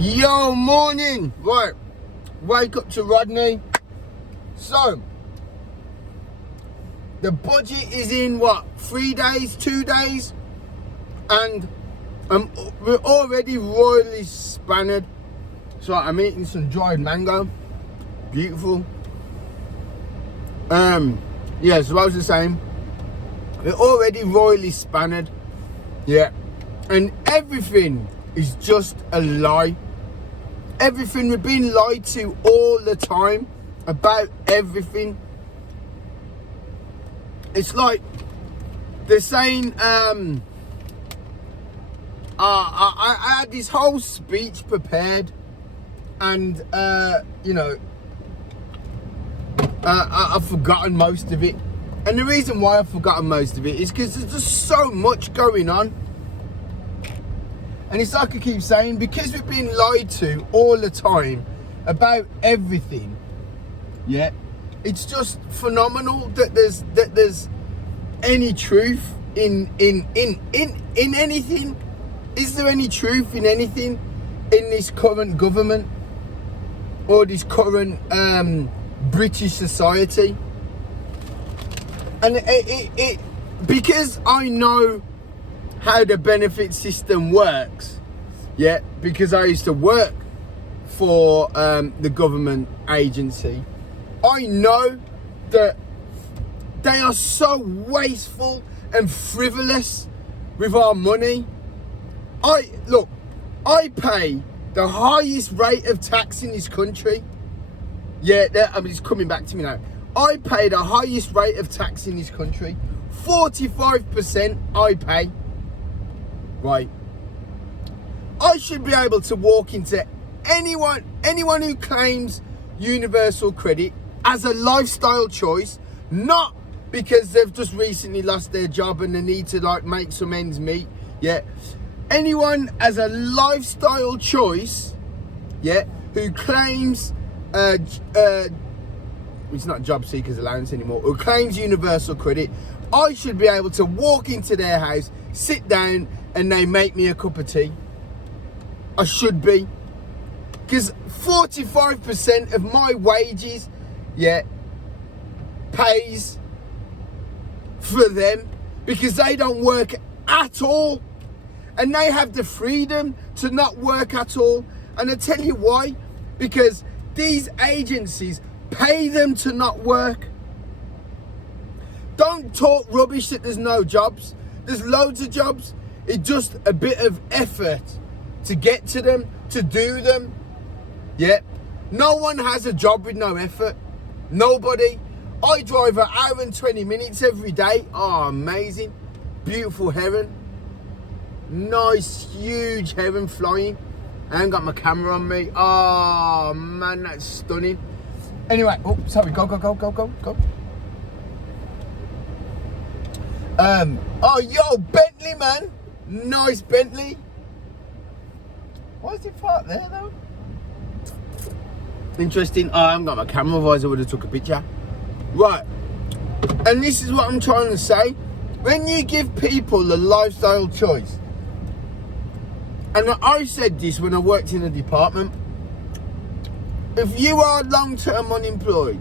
Yo, morning. Right, wake up to Rodney. So, the budget is in what, 3 days, 2 days? And we're already royally spannered. So I'm eating some dried mango. Beautiful. Yeah, so I was the same. We're already royally spannered. Yeah. And everything is just a lie. Everything, we're being lied to all the time about everything. It's like they're saying, I had this whole speech prepared, and I've forgotten most of it. And the reason why I've forgotten most of it is because there's just so much going on. And it's like I keep saying, because we're being lied to all the time about everything, yeah, it's just phenomenal that there's any truth in anything. Is there any truth in anything in this current government or this current British society? And it because I know how the benefit system works, yeah, because I used to work for the government agency, I know that they are so wasteful and frivolous with our money. I pay the highest rate of tax in this country. Yeah, I mean, it's coming back to me now. I pay the highest rate of tax in this country. 45% I pay. Right. I should be able to walk into anyone who claims universal credit as a lifestyle choice, not because they've just recently lost their job and they need to like make some ends meet. Yeah. Anyone as a lifestyle choice, yeah, who claims it's not job seekers allowance anymore, who claims universal credit, I should be able to walk into their house, sit down, and they make me a cup of tea. I should be. Because 45% of my wages, yeah, pays for them because they don't work at all. And they have the freedom to not work at all. And I tell you why. Because these agencies pay them to not work. Don't talk rubbish that there's no jobs. There's loads of jobs. It's just a bit of effort to get to them, to do them. Yeah. No one has a job with no effort. Nobody. I drive an hour and 20 minutes every day. Oh, amazing. Beautiful heron. Nice, huge heron flying. I ain't got my camera on me. Oh, man, that's stunning. Anyway, oh, sorry, go. Oh, yo, Bentley, man. Nice Bentley. Why is it parked there, though? Interesting. Oh, I haven't got my camera, otherwise I would have took a picture. Right. And this is what I'm trying to say. When you give people a lifestyle choice, and I said this when I worked in a department, if you are long-term unemployed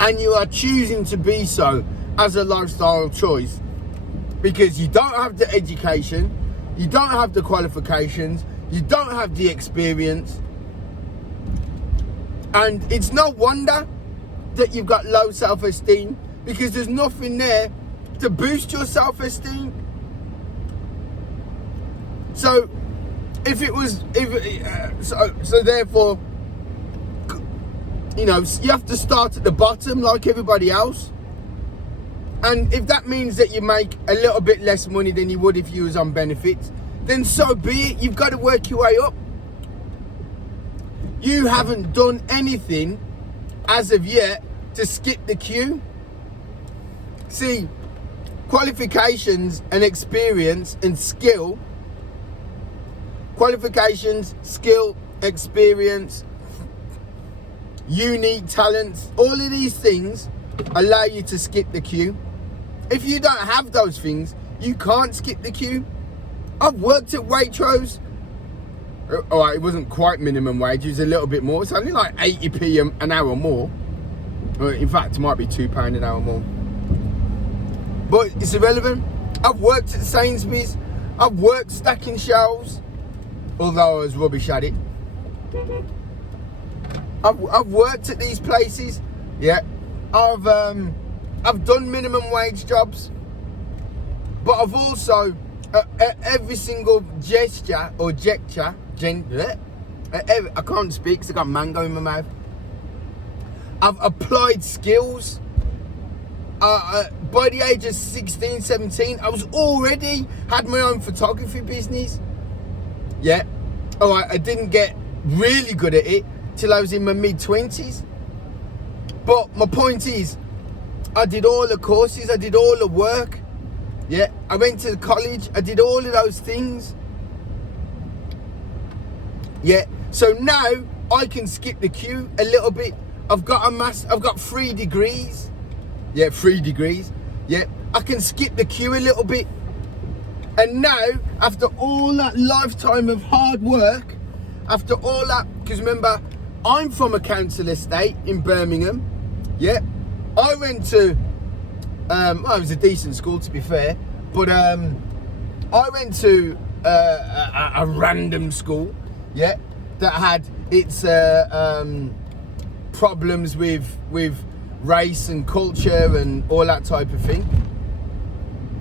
and you are choosing to be so as a lifestyle choice because you don't have the education, you don't have the qualifications, you don't have the experience, and it's no wonder that you've got low self-esteem because there's nothing there to boost your self-esteem. So therefore, you know, you have to start at the bottom like everybody else. And if that means that you make a little bit less money than you would if you was on benefits, then so be it. You've got to work your way up. You haven't done anything as of yet to skip the queue. See, qualifications and experience and skill, qualifications, skill, experience, unique talents, all of these things allow you to skip the queue. If you don't have those things, you can't skip the queue. I've worked at Waitrose. All right, it wasn't quite minimum wage. It was a little bit more. It's only like 80p an hour more. In fact, it might be £2 an hour more. But it's irrelevant. I've worked at Sainsbury's. I've worked stacking shelves, although I was rubbish at it. I've worked at these places. Yeah, I've done minimum wage jobs, but I've also at every single gesture, I can't speak because I got mango in my mouth. I've applied skills. By the age of 16, 17, I was already had my own photography business. Yeah. All right, I didn't get really good at it till I was in my mid-20s. But my point is, I did all the courses, I did all the work. Yeah, I went to college, I did all of those things. Yeah, so now I can skip the queue a little bit. I've got 3 degrees. Yeah, 3 degrees. Yeah, I can skip the queue a little bit. And now, after all that lifetime of hard work, after all that, because remember, I'm from a council estate in Birmingham. Yeah, I went to, well, it was a decent school to be fair, but I went to a random school, yeah, that had its problems with race and culture and all that type of thing.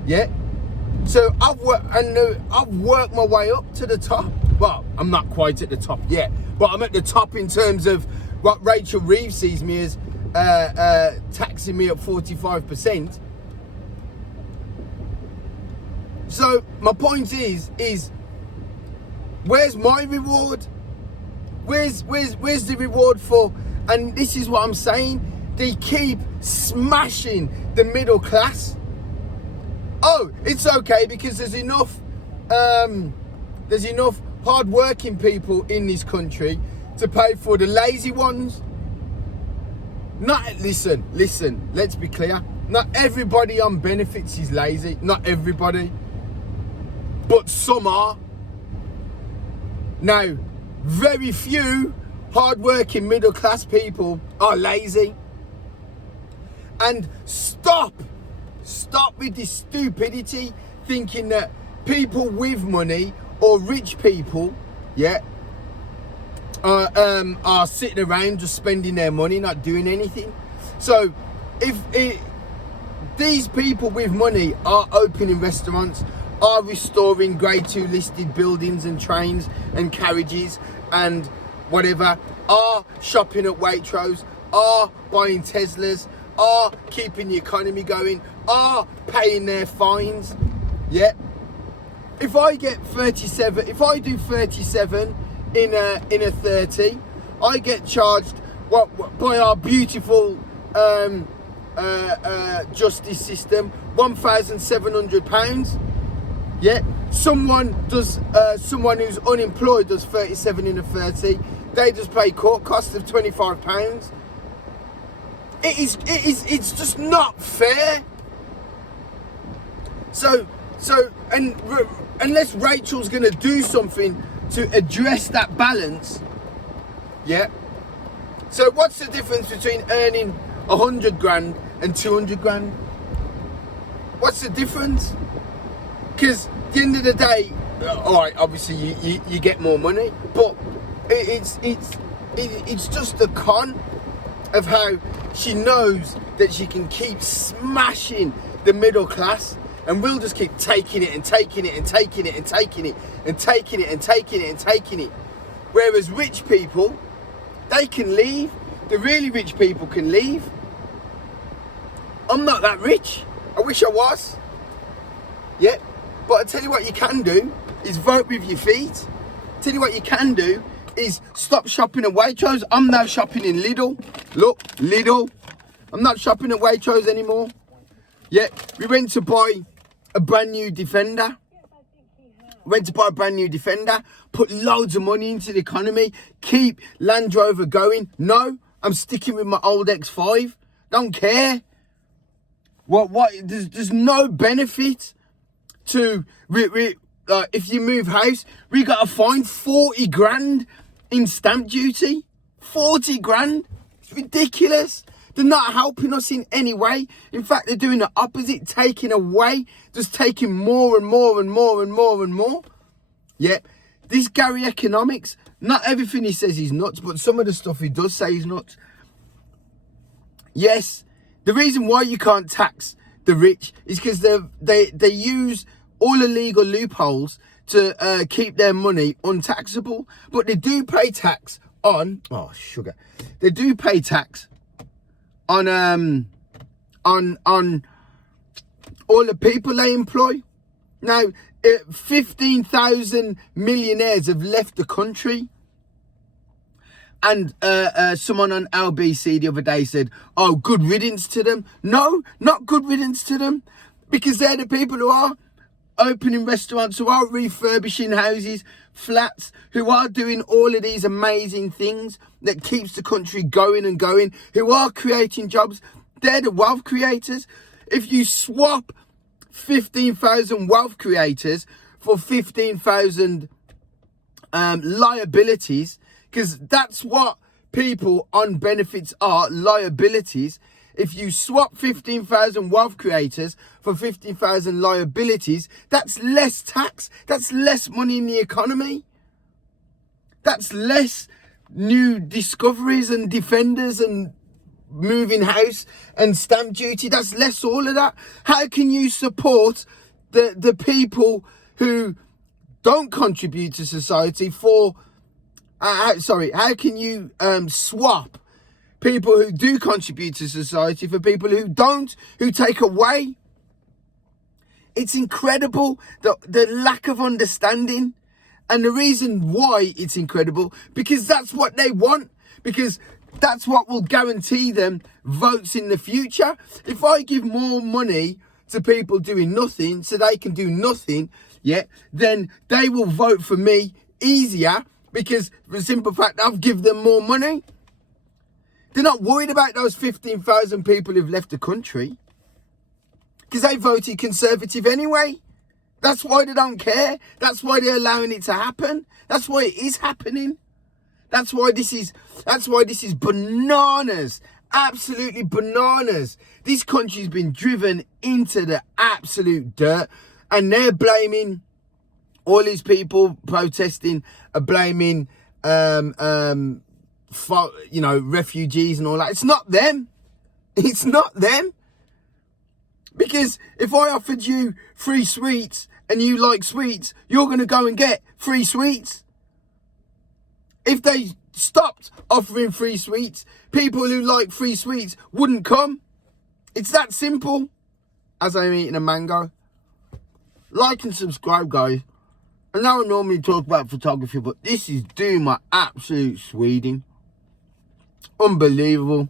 Yeah, so I've worked my way up to the top. Well, I'm not quite at the top yet, but I'm at the top in terms of what Rachel Reeves sees me as taxing me at 45%. So my point is where's my reward? Where's the reward for? And this is what I'm saying. They keep smashing the middle class. Oh, it's okay because there's enough hard-working people in this country to pay for the lazy ones. Listen, let's be clear. Not everybody on benefits is lazy. Not everybody. But some are. Now, very few hard-working middle-class people are lazy. And stop with this stupidity thinking that people with money or rich people, yeah, are sitting around just spending their money, not doing anything. So if these people with money are opening restaurants, are restoring grade 2 listed buildings and trains and carriages and whatever, are shopping at Waitrose, are buying Teslas, are keeping the economy going, are paying their fines. Yeah. If I get 37, if I do 37 in a 30, I get charged by our beautiful justice system £1,700. Yeah. Someone who's unemployed does 37 in a 30. They just pay court costs of £25. It's just not fair. So unless Rachel's gonna do something to address that balance, yeah. So what's the difference between earning 100 grand and 200 grand? What's the difference? Because at the end of the day, all right, obviously you get more money, but it's just the con of how she knows that she can keep smashing the middle class, and we'll just keep taking it and taking it and taking it and taking it and taking it and taking it and taking it. Whereas rich people, they can leave. The really rich people can leave. I'm not that rich. I wish I was. Yeah, but I tell you what you can do is vote with your feet. Tell you what you can do is stop shopping at Waitrose. I'm now shopping in Lidl. Look, Lidl. I'm not shopping at Waitrose anymore. Yeah, we went to buy a brand new Defender. Put loads of money into the economy, keep Land Rover going. No, I'm sticking with my old X5. Don't care. What? There's no benefit to if you move house, we got to find 40 grand in stamp duty. 40 grand. It's ridiculous. They're not helping us in any way. In fact, they're doing the opposite, taking away, just taking more and more and more and more and more. Yeah, this Gary Economics, not everything he says is nuts, but some of the stuff he does say is nuts. Yes, the reason why you can't tax the rich is because they use all the legal loopholes to keep their money untaxable. But they do pay tax on, they do pay tax on all the people they employ. Now, 15,000 millionaires have left the country. And someone on LBC the other day said, oh, good riddance to them. No, not good riddance to them. Because they're the people who are opening restaurants, who are refurbishing houses, flats, who are doing all of these amazing things that keeps the country going and going, who are creating jobs. They're the wealth creators. If you swap 15,000 wealth creators for 15,000 liabilities, because that's what people on benefits are, liabilities. If you swap 15,000 wealth creators for 15,000 liabilities, that's less tax. That's less money in the economy. That's less new discoveries and defenders and moving house and stamp duty. That's less all of that. How can you support the people who don't contribute to society for... how can you swap people who do contribute to society for people who don't, who take away? It's incredible, the lack of understanding. And the reason why it's incredible, because that's what they want. Because that's what will guarantee them votes in the future. If I give more money to people doing nothing so they can do nothing, then they will vote for me easier, because for the simple fact I've given them more money. They're not worried about those 15,000 people who've left the country, because they voted Conservative anyway. That's why they don't care. That's why they're allowing it to happen. That's why it is happening. That's why this is bananas. Absolutely bananas. This country's been driven into the absolute dirt, and they're blaming... all these people protesting are blaming, refugees and all that. It's not them. It's not them. Because if I offered you free sweets and you like sweets, you're going to go and get free sweets. If they stopped offering free sweets, people who like free sweets wouldn't come. It's that simple. As I'm eating a mango. Like and subscribe, guys. I know I normally talk about photography, but this is doing my absolute Sweden. Unbelievable.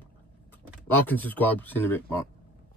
Like and subscribe. See you in a bit. Bye.